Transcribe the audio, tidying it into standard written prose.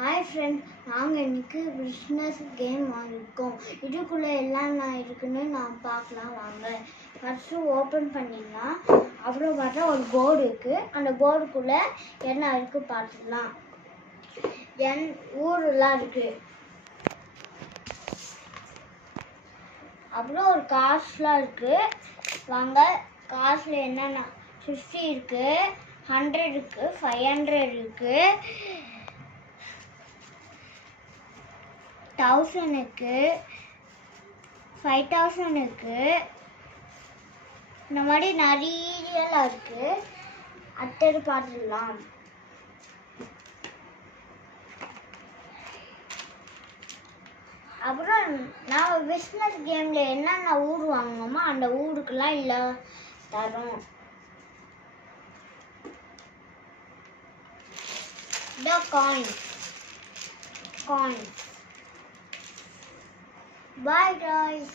Hi friend, நாங்கள் இன்றைக்கி business game வாங்கியிருக்கோம். இதுக்குள்ளே என்னென்ன இருக்குன்னு நான் பார்க்கலாம் வாங்க. ஃபஸ்ட்டு ஓப்பன் பண்ணிங்கன்னா அப்புறம் பார்த்தா ஒரு போர்டு இருக்குது. அந்த போர்டுக்குள்ளே என்ன இருக்குது பார்த்துக்கலாம். என் ஊரெலாம் இருக்குது. அப்புறம் ஒரு காசுலாம் இருக்குது. வாங்க, காசில் என்னென்ன 50 இருக்குது, 100 இருக்குது, 500 இருக்குது, 1000 இருக்கு, 5000 இருக்கு. இந்த மாதிரி நிறைய இருக்கு. அடுத்தது பார்த்துடலாம். அப்புறம் நான் பிஸ்னஸ் கேம்ல என்னென்ன ஊர் வாங்கணுமோ அந்த ஊருக்கெல்லாம் இல்லை தரும். The coin. Bye guys.